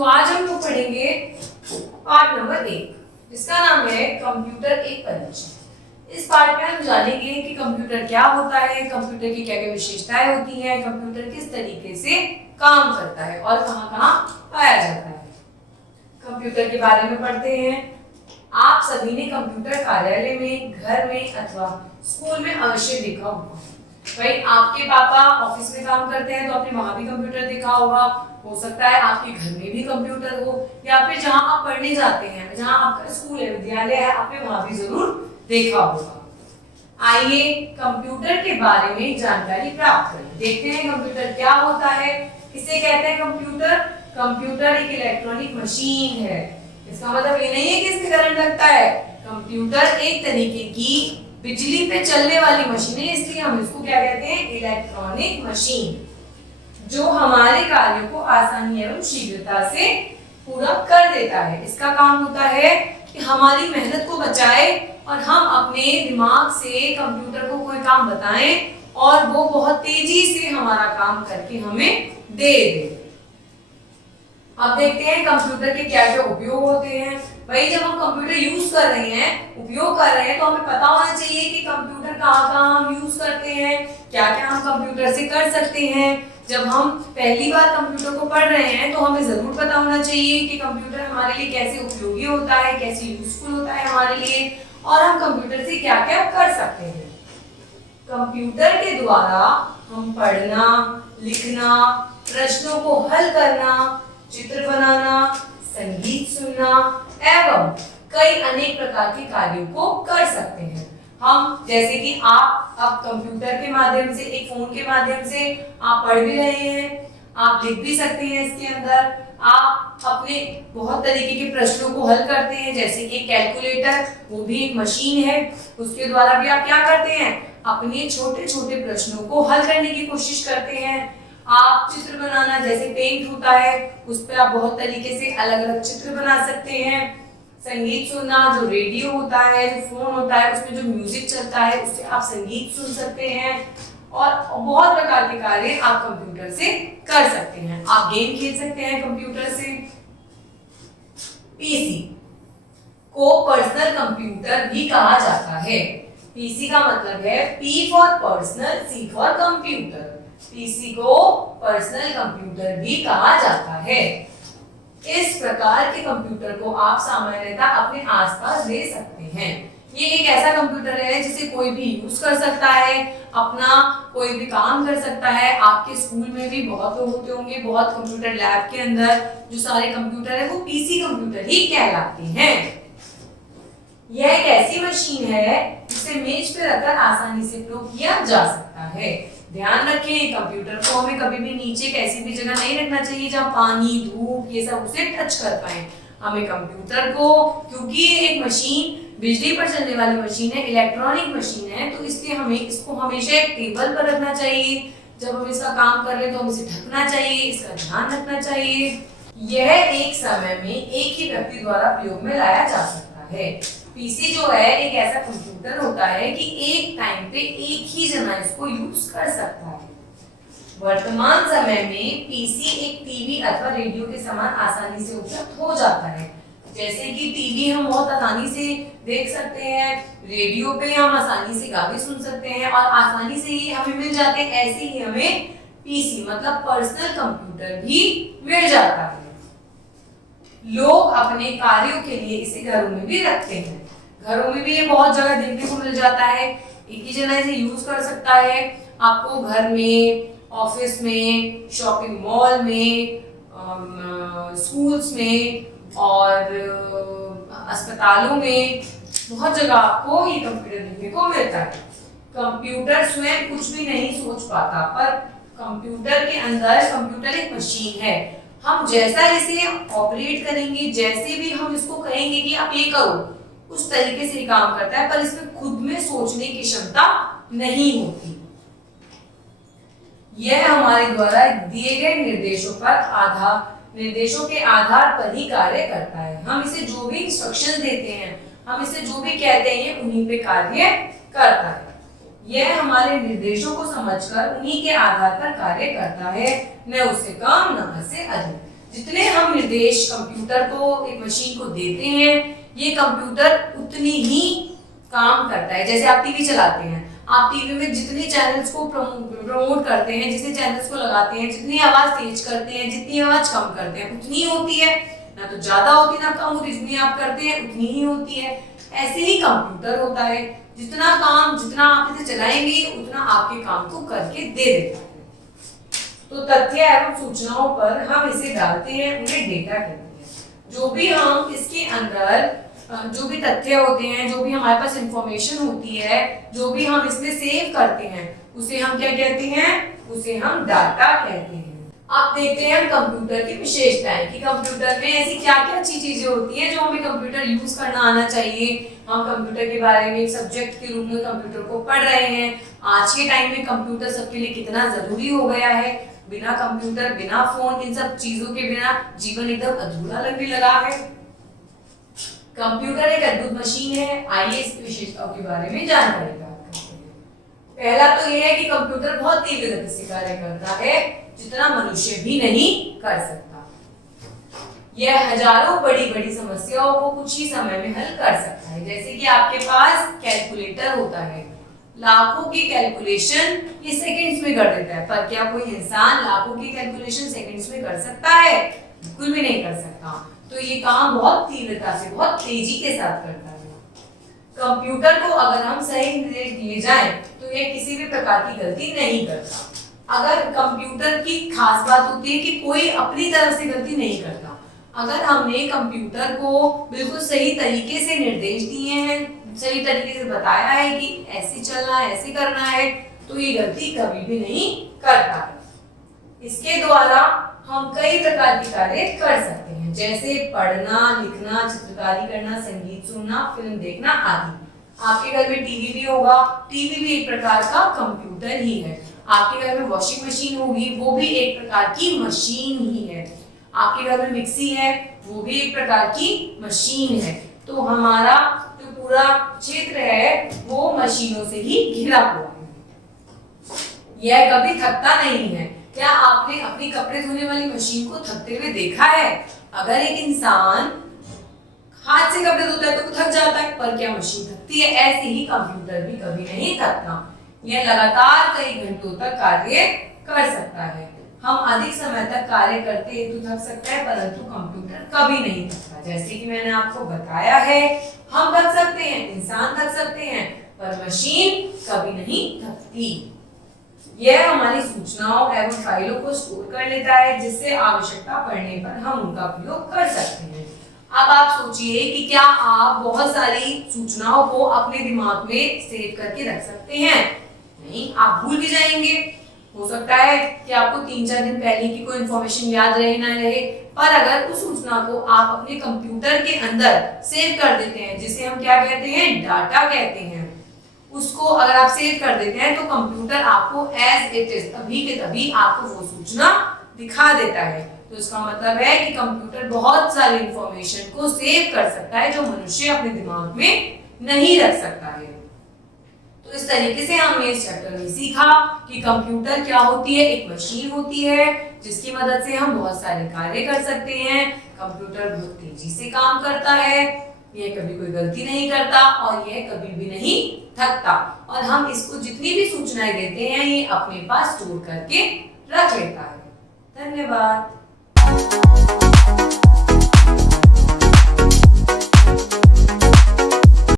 तो आज हम लोग पढ़ेंगे पार्ट नंबर 1, जिसका नाम है कंप्यूटर एक परिचय। इस पार्ट में हम जानेंगे कि कंप्यूटर क्या होता है, कंप्यूटर की क्या क्या विशेषताएं होती हैं, कंप्यूटर किस तरीके से काम करता है और कहाँ कहाँ पाया जाता है। कंप्यूटर के बारे में पढ़ते हैं। आप सभी ने कंप्यूटर कार्यालय में, घर में अथवा स्कूल में अवश्य देखा होगा। भाई आपके पापा ऑफिस में काम करते हैं तो आपने वहां भी कंप्यूटर देखा होगा। हो सकता है आपके घर में भी कंप्यूटर हो, या फिर जहां आप पढ़ने जाते हैं, जहां आपका स्कूल है, विद्यालय है, आपने वहां भी जरूर देखा होगा। आइए कंप्यूटर के बारे में जानकारी प्राप्त करें। देखते हैं कंप्यूटर क्या होता है, किसे कहते हैं कंप्यूटर। कंप्यूटर एक इलेक्ट्रॉनिक मशीन है। इसका मतलब ये नहीं है कि इसमें करंट लगता है। कंप्यूटर एक तरीके की बिजली पे चलने वाली मशीन है, इसलिए हम इसको क्या कहते हैं, इलेक्ट्रॉनिक मशीन, जो हमारे कार्यों को आसानी एवं शीघ्रता से पूरा कर देता है। इसका काम होता है कि हमारी मेहनत को बचाए और हम अपने दिमाग से कंप्यूटर को कोई काम बताएं और वो बहुत तेजी से हमारा काम करके हमें दे दे। अब देखते हैं कंप्यूटर के क्या क्या उपयोग होते हैं। भाई जब हम कंप्यूटर यूज कर रहे हैं, उपयोग कर रहे हैं, तो हमें पता होना चाहिए कि कंप्यूटर कहाँ हम यूज करते हैं, क्या क्या हम कंप्यूटर से कर सकते हैं। जब हम पहली बार कंप्यूटर को पढ़ रहे हैं तो हमें जरूर पता होना चाहिए कि कंप्यूटर हमारे लिए कैसे उपयोगी होता है, कैसे यूजफुल होता है हमारे लिए, और हम कंप्यूटर से क्या क्या कर सकते हैं। कंप्यूटर के द्वारा हम पढ़ना, लिखना, प्रश्नों को हल करना, चित्र बनाना, संगीत सुनना एवं कई अनेक प्रकार के कार्यों को कर सकते हैं। हम जैसे कि आप अब कंप्यूटर के माध्यम से, एक फोन के माध्यम से आप पढ़ भी रहे हैं, आप लिख भी सकते हैं। इसके अंदर आप अपने बहुत तरीके के प्रश्नों को हल करते हैं, जैसे कि कैलकुलेटर, वो भी एक मशीन है, उसके द्वारा भी आप क्या करते हैं, अपने छोटे छोटे प्रश्नों को हल करने की कोशिश करते हैं। आप चित्र बनाना, जैसे पेंट होता है, उस पर आप बहुत तरीके से अलग अलग चित्र बना सकते हैं। संगीत सुनना, जो रेडियो होता है, जो फोन होता है, उसमें जो म्यूजिक चलता है, उससे आप संगीत सुन सकते हैं। और बहुत प्रकार के कार्य आप कंप्यूटर से कर सकते हैं। आप गेम खेल सकते हैं कंप्यूटर से। पीसी को पर्सनल कंप्यूटर भी कहा जाता है। पीसी का मतलब है P for personal, C for computer. PC को पर्सनल कंप्यूटर भी कहा जाता है। इस प्रकार के कंप्यूटर को आप सामान्यतः अपने आसपास ले सकते हैं। ये एक ऐसा कंप्यूटर है जिसे कोई भी यूज कर सकता है, अपना कोई भी काम कर सकता है। आपके स्कूल में भी बहुत लोग होते होंगे, बहुत कंप्यूटर लैब के अंदर जो सारे कंप्यूटर है वो पीसी कंप्यूटर ही कहलाते हैं। यह एक ऐसी मशीन है जिसे मेज पर रखकर आसानी से प्रयोग किया जा सकता है। ध्यान रखें, कंप्यूटर को हमें कभी भी नीचे कैसी भी जगह नहीं रखना चाहिए जहां पानी, धूप ये सब उसे टच कर पाए। हमें कंप्यूटर को, क्योंकि ये एक मशीन बिजली पर चलने वाली मशीन है, इलेक्ट्रॉनिक मशीन है, तो इसलिए हमें इसको हमेशा एक टेबल पर रखना चाहिए। जब हम इसका काम कर रहे तो हम इसे ढकना चाहिए, इसका ध्यान रखना चाहिए। यह एक समय में एक ही व्यक्ति द्वारा प्रयोग में लाया जा सकता है। पीसी जो है एक ऐसा कंप्यूटर होता है कि एक टाइम पे एक ही जना इसको यूज कर सकता है। वर्तमान समय में पीसी एक टीवी अथवा रेडियो के समान आसानी से उपलब्ध हो जाता है। जैसे कि टीवी हम बहुत आसानी से देख सकते हैं, रेडियो पे हम आसानी से गाने सुन सकते हैं और आसानी से ही हमें मिल जाते हैं, ऐसे ही हमें पीसी मतलब पर्सनल कंप्यूटर भी मिल जाता है। लोग अपने कार्यों के लिए इसे घरों में भी रखते हैं। घरों में भी ये बहुत जगह देखने को मिल जाता है, एक ही जना इसे यूज कर सकता है। आपको घर में, ऑफिस में, शॉपिंग मॉल में, स्कूल्स में और अस्पतालों में बहुत जगह आपको ये कंप्यूटर देखने को मिलता है। कंप्यूटर स्वयं कुछ भी नहीं सोच पाता, पर कंप्यूटर के अंदर, कंप्यूटर एक मशीन है। हम जैसा इसे ऑपरेट करेंगे, जैसे भी हम इसको कहेंगे कि आप ये करो, उस तरीके से काम करता है, पर इसमें खुद में सोचने की क्षमता नहीं होती। यह हमारे द्वारा दिए गए निर्देशों के आधार पर ही कार्य करता है। हम इसे जो भी इंस्ट्रक्शन देते हैं, हम इसे जो भी कहते हैं, उन्हीं पे कार्य करता है। यह हमारे निर्देशों को समझकर उन्हीं के आधार पर कार्य करता है, न उससे कम न उससे अधिक। जितने हम निर्देश कंप्यूटर को, एक मशीन को देते हैं, ये कंप्यूटर उतनी ही काम करता है। जैसे आप टीवी चलाते हैं, आप टीवी में जितने चैनल्स को प्रमोट करते हैं, जितने चैनल्स को लगाते हैं, जितनी आवाज तेज करते हैं, जितनी आवाज कम करते हैं, उतनी होती है, ना तो ज्यादा होती ना कम होती, जितनी आप करते हैं उतनी ही होती है। ऐसे ही कंप्यूटर होता है, जितना आप इसे चलाएंगे उतना आपके काम को करके दे देता है। तो तथ्य एवं सूचनाओं पर हम इसे डालते हैं, उन्हें डेटा कहते हैं। जो भी हम इसके अंदर जो भी तथ्य होते हैं, जो भी हमारे पास इंफॉर्मेशन होती है, जो भी हम इसमें सेव करते हैं, उसे हम क्या कहते हैं? उसे हम डाटा कहते हैं। अब देखते हैं हम कंप्यूटर की विशेषताएं कि कंप्यूटर में ऐसी क्या-क्या अच्छी चीजें होती हैं जो हमें कंप्यूटर यूज करना आना चाहिए। हम कंप्यूटर के बारे में एक सब्जेक्ट के रूप में कंप्यूटर को पढ़ रहे हैं। आज के टाइम में कंप्यूटर सबके लिए कितना जरूरी हो गया है। बिना कंप्यूटर, बिना फोन, इन सब चीजों के बिना जीवन एकदम अधूरा लगने लगा है। कंप्यूटर एक अद्भुत मशीन है। आइए इसकी विशेषताओं के बारे में जानकारी प्राप्त करते हैं। पहला तो यह है कि कंप्यूटर बहुत तीव्र गति से कार्य करता है, जितना मनुष्य भी नहीं कर सकता। यह हजारों बड़ी-बड़ी समस्याओं को कुछ ही समय में हल कर सकता है। जैसे कि आपके पास कैलकुलेटर होता है, लाखों की कैलकुलेशन ये सेकंड्स में कर देता है, पर क्या कोई इंसान लाखों की कैलकुलेशन सेकंड्स में कर सकता है? बिल्कुल भी नहीं कर सकता। तो ये काम बहुत तीव्रता से, बहुत तेजी के साथ करता है। कंप्यूटर को अगर हम सही निर्देश दिए जाएं, तो यह किसी भी प्रकार की गलती नहीं करता। अगर कंप्यूटर की खास बात होती है कि कोई अपनी तरफ से गलती नहीं करता। अगर हमने कंप्यूटर को बिल्कुल सही तरीके से निर्देश दिए हैं, सही तरीके से बताया है कि ऐसे चलना है, ऐसे करना है, तो ये गलती कभी भी नहीं करता है। इसके द्वारा हम कई प्रकार के कार्य कर सकते हैं, जैसे पढ़ना, लिखना, चित्रकारी करना, संगीत सुनना, फिल्म देखना आदि। आपके घर में टीवी भी होगा, टीवी भी एक प्रकार का कंप्यूटर ही है। आपके घर में वॉशिंग मशीन होगी, वो भी एक प्रकार की मशीन ही है। आपके घर में मिक्सी है, वो भी एक प्रकार की मशीन है। तो हमारा जो पूरा क्षेत्र है वो मशीनों से ही घिरा हुआ है। यह कभी थकता नहीं है। क्या आपने अपनी कपड़े धोने वाली मशीन को थकते हुए देखा है? अगर एक इंसान हाथ से कपड़े धोता है तो वो थक जाता है, पर क्या मशीन थकती है? ऐसे ही कंप्यूटर भी कभी नहीं थकता। यह लगातार कई घंटों तक कार्य कर सकता है। हम अधिक समय तक कार्य करते हैं तो थक सकता है, परंतु कंप्यूटर कभी नहीं थकता। जैसे कि मैंने आपको बताया है, हम थक सकते हैं, इंसान थक सकते हैं, पर मशीन कभी नहीं थकती। यह हमारी सूचनाओं एवं फाइलों को स्टोर कर लेता है, जिससे आवश्यकता पड़ने पर हम उनका उपयोग कर सकते हैं। अब आप सोचिए कि क्या आप बहुत सारी सूचनाओं को अपने दिमाग में सेव करके रख सकते हैं? नहीं, आप भूल भी जाएंगे। हो सकता है कि आपको 3-4 दिन पहले की कोई इंफॉर्मेशन याद रहे ना रहे, पर अगर उस सूचना को आप अपने कंप्यूटर के अंदर सेव कर देते हैं, जिसे हम क्या कहते हैं? डाटा कहते हैं। उसको अगर आप सेव कर देते हैं तो कंप्यूटर आपको एज इट इज, तभी के तभी आपको वो सूचना दिखा देता है। तो इसका मतलब है कि कंप्यूटर बहुत सारी इंफॉर्मेशन को सेव कर सकता है, जो मनुष्य अपने दिमाग में नहीं रख सकता है। तो इस तरीके से हमने इस चैप्टर में सीखा कि कंप्यूटर क्या होती है। एक मशीन होती है जिसकी मदद से हम बहुत सारे कार्य कर सकते हैं। कंप्यूटर बहुत तेजी से काम करता है, यह कभी कोई गलती नहीं करता और यह कभी भी नहीं थकता। और हम इसको जितनी भी सूचनाएं देते हैं, ये अपने पास स्टोर करके रख लेता है। धन्यवाद।